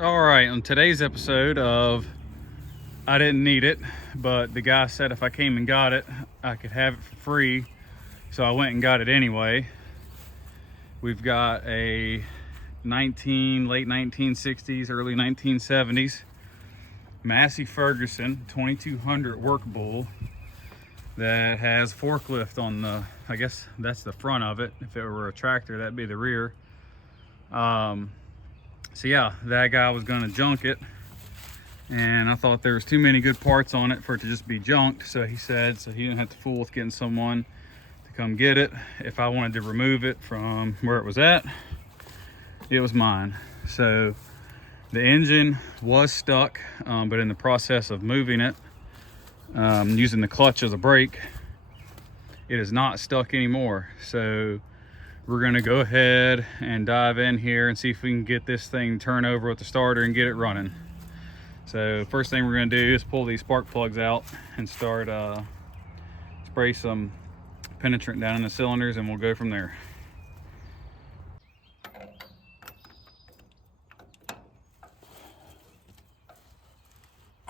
All right, on today's episode of I didn't need it, but the guy said if I came and got it, I could have it for free. So I went and got it anyway. We've got a late 1960s, early 1970s Massey Ferguson 2200 work bull that has forklift on the, I guess that's the front of it. If it were a tractor, that'd be the rear. So yeah, that guy was gonna junk it, and I thought there was too many good parts on it for it to just be junked. So he said, so he didn't have to fool with getting someone to come get it. If I wanted to remove it from where it was at, it was mine. So the engine was stuck, but in the process of moving it, using the clutch as a brake, it is not stuck anymore. So we're gonna go ahead and dive in here and see if we can get this thing turned over with the starter and get it running. So first thing we're gonna do is pull these spark plugs out and start spray some penetrant down in the cylinders, and we'll go from there.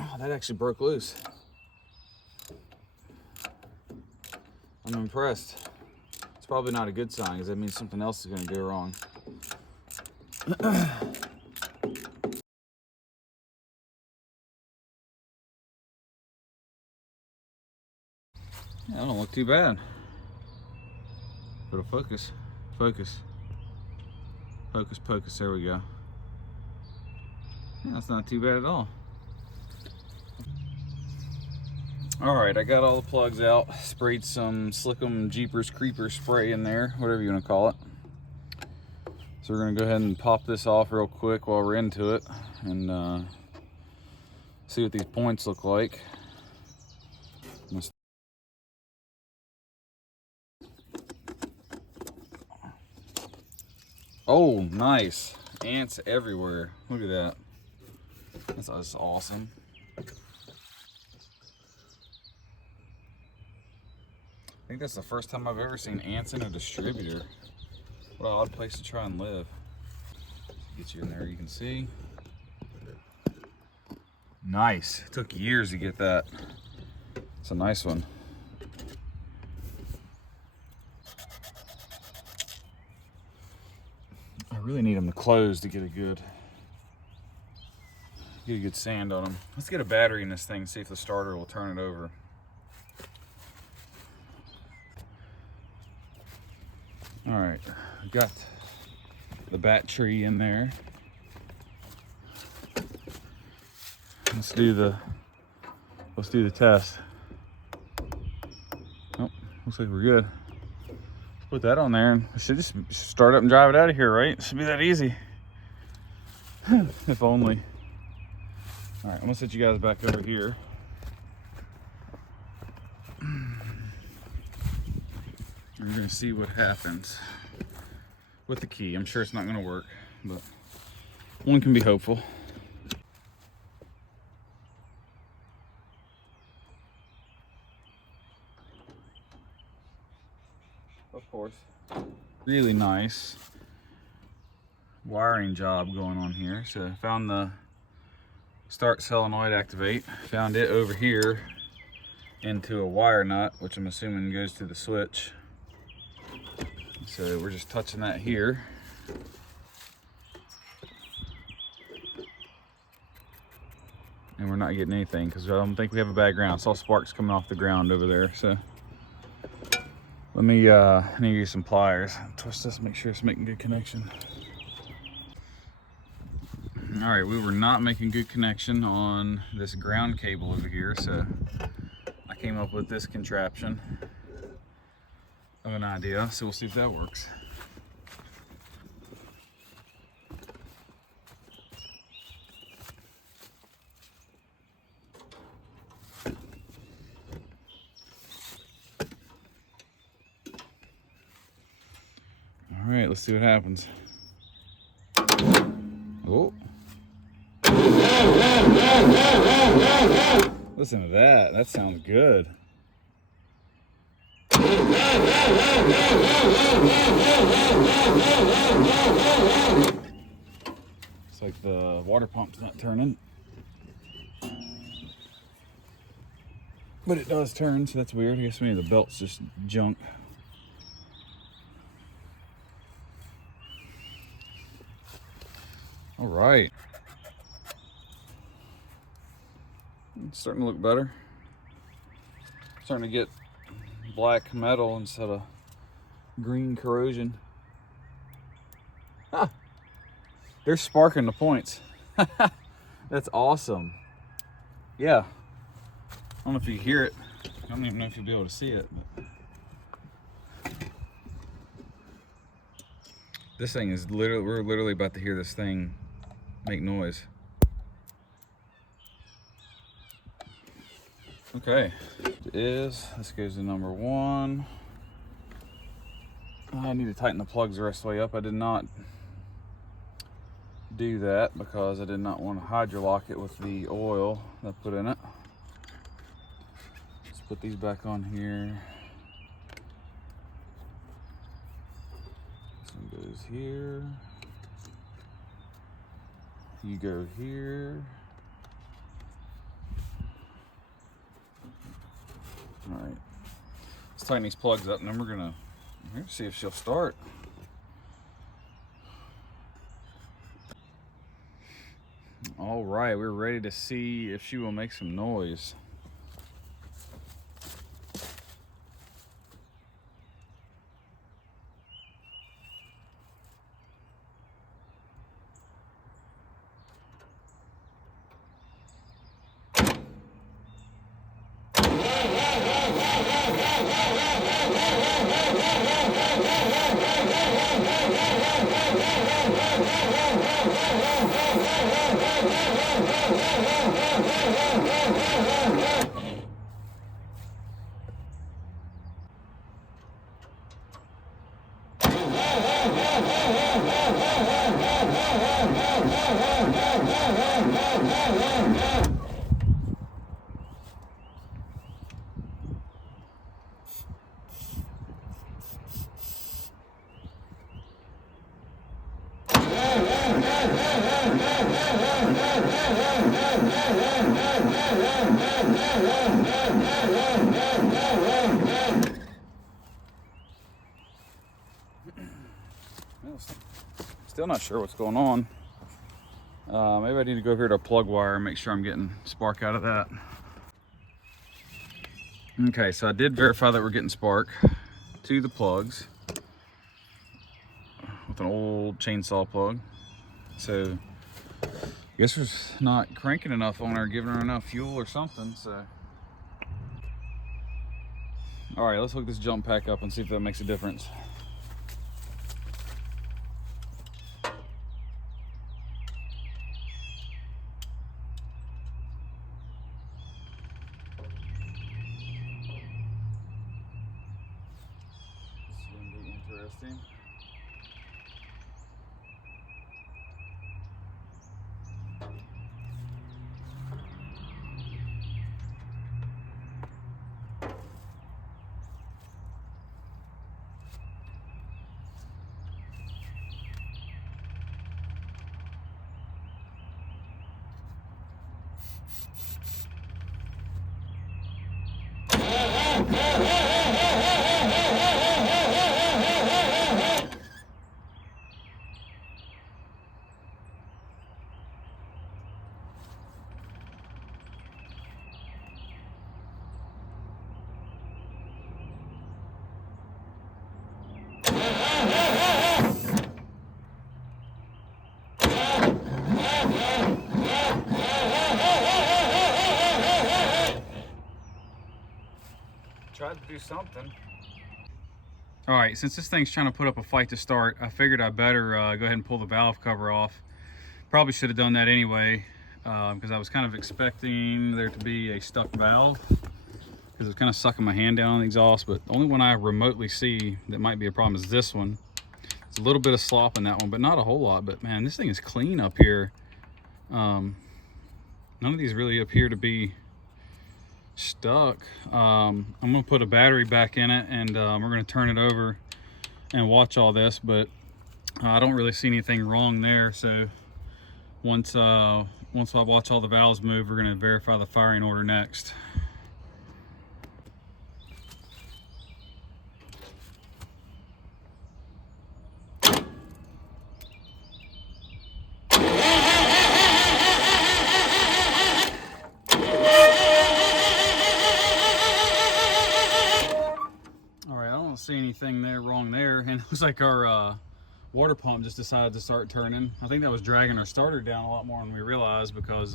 Oh, that actually broke loose. I'm impressed. It's probably not a good sign, because that means something else is going to go wrong. That don't look too bad. It'll focus. Focus. Focus, focus. There we go. Yeah, that's not too bad at all. Alright, I got all the plugs out, sprayed some Slickum Jeepers Creepers spray in there, whatever you want to call it. So we're going to go ahead and pop this off real quick while we're into it, and see what these points look like. Oh, nice. Ants everywhere. Look at that. That's awesome. I think that's the first time I've ever seen ants in a distributor. What an odd place to try and live. Get you in there, you can see. Nice. It took years to get that. It's a nice one. I really need them to close to get a good sand on them. Let's get a battery in this thing and see if the starter will turn it over. All right, I've got the battery in there. Let's do the test. Oh, looks like we're good. Put that on there, and we should just start up and drive it out of here, right? It should be that easy. If only. All right, I'm gonna set you guys back over here. We're gonna see what happens with the key. I'm sure it's not gonna work, but one can be hopeful. Of course. Really nice wiring job going on here. So I found the start solenoid activate, found it over here into a wire nut, which I'm assuming goes to the switch. So we're just touching that here. And we're not getting anything because I don't think we have a bad ground. I saw sparks coming off the ground over there. So let me I need to use some pliers. Twist this, make sure it's making good connection. All right, we were not making good connection on this ground cable over here, so I came up with this contraption of an idea, so we'll see if that works. All right, let's see what happens. Oh. Listen to that. That sounds good. So like the water pump's not turning. But it does turn, so that's weird. I guess maybe the belt's just junk. All right. It's starting to look better. Starting to get black metal instead of green corrosion. Ah, they're sparking the points. That's awesome. Yeah. I don't know if you hear it. I don't even know if you'll be able to see it. But this thing is literally, we're literally about to hear this thing make noise. Okay, this goes to number 1. I need to tighten the plugs the rest of the way up. I did not do that because I did not want to hydrolock it with the oil that I put in it. Let's put these back on here. This one goes here. You go here. All right, let's tighten these plugs up and then we're gonna see if she'll start. All right, we're ready to see if she will make some noise. Still not sure what's going on. Maybe I need to go over here to a plug wire and make sure I'm getting spark out of that. Okay, so I did verify that we're getting spark to the plugs with an old chainsaw plug. So I guess we're not cranking enough on her, giving her enough fuel or something. So all right, let's hook this jump pack up and see if that makes a difference. Interesting. Tried to do something. All right, since this thing's trying to put up a fight to start, I figured I better go ahead and pull the valve cover off. Probably should have done that anyway, because I was kind of expecting there to be a stuck valve, because it's kind of sucking my hand down on the exhaust. But the only one I remotely see that might be a problem is this one. It's a little bit of slop in that one, but not a whole lot. But man, this thing is clean up here. None of these really appear to be stuck. I'm gonna put a battery back in it, and we're gonna turn it over and watch all this, but I don't really see anything wrong there. So Once I watch all the valves move, we're going to verify the firing order next. See anything there wrong there, and it looks like our water pump just decided to start turning. I think that was dragging our starter down a lot more than we realized, because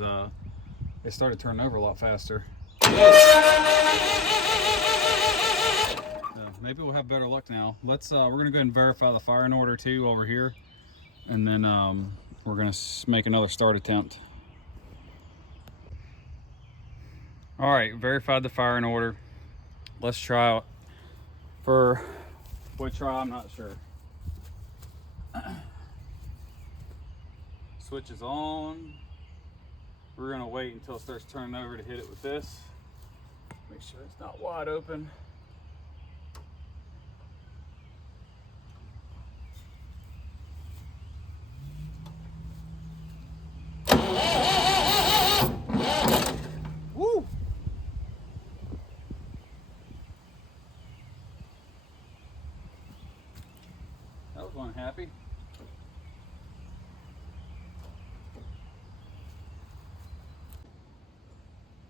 it started turning over a lot faster. Maybe we'll have better luck now. Let's we're gonna go ahead and verify the firing order too over here, and then we're gonna make another start attempt. All right, verified the firing order. Let's try it. For what try, I'm not sure. Switch is on. We're gonna wait until it starts turning over to hit it with this. Make sure it's not wide open. Woo! That was one happy.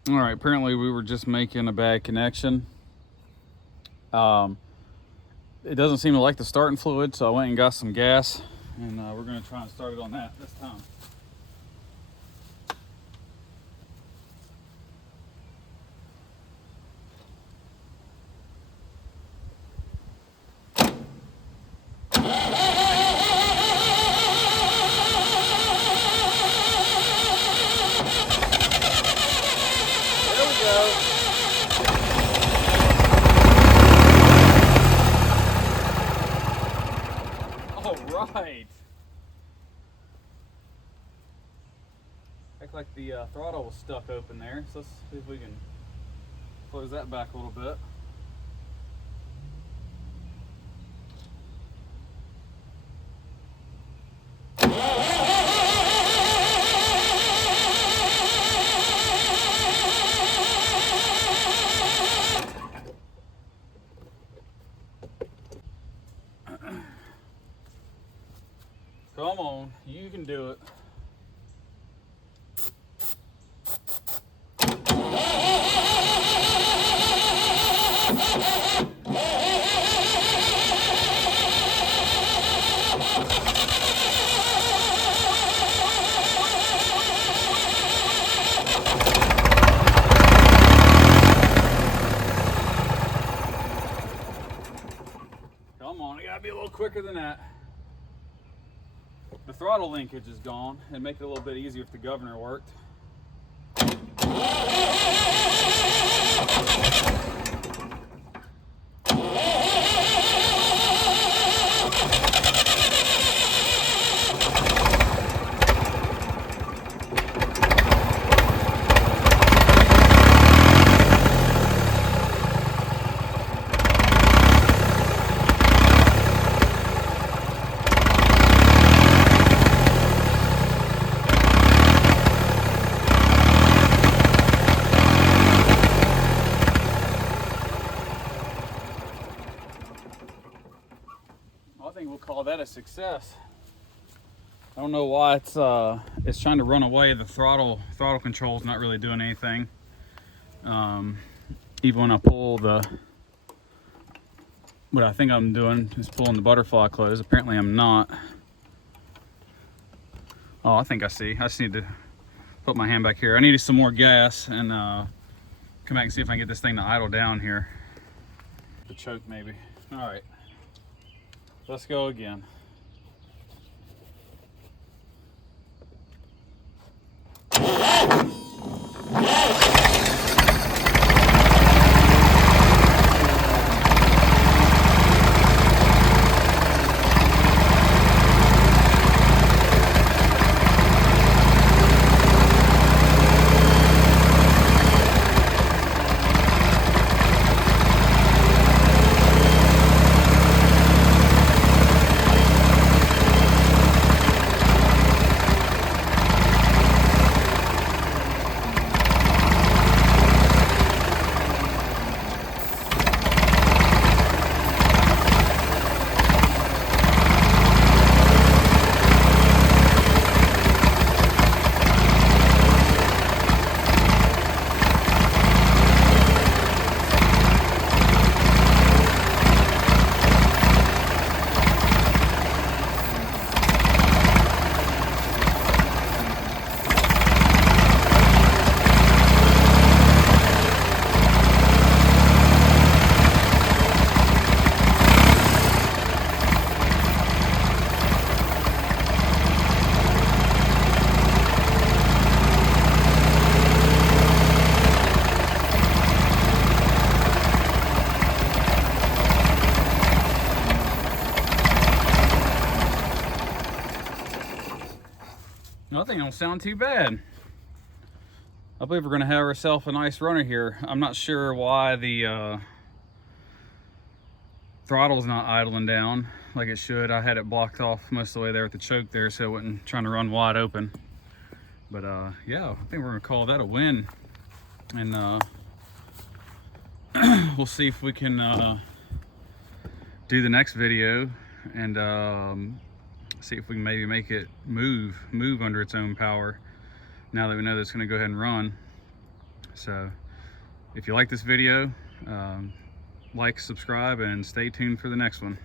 All right, apparently we were just making a bad connection. It doesn't seem to like the starting fluid, so I went and got some gas, and we're gonna try and start it on that this time. Right. Act like the throttle was stuck open there, so let's see if we can close that back a little bit. Come on, you can do it. Come on, it gotta be a little quicker than that. The throttle linkage is gone. It'd make it a little bit easier if the governor worked. We'll call that a success. I don't know why it's trying to run away. The throttle control is not really doing anything. Even when I pull what I think I'm doing is pulling the butterfly close. Apparently I'm not. Oh, I think I see. I just need to put my hand back here. I needed some more gas and come back and see if I can get this thing to idle down here. The choke maybe. All right. Let's go again. Nothing don't sound too bad. I believe we're gonna have ourselves a nice runner here. I'm not sure why the throttle's not idling down like it should. I had it blocked off most of the way there with the choke there, so it wasn't trying to run wide open. But yeah, I think we're gonna call that a win. And we'll see if we can do the next video and see if we can maybe make it move under its own power now that we know that it's going to go ahead and run. So if you like this video, like, subscribe, and stay tuned for the next one.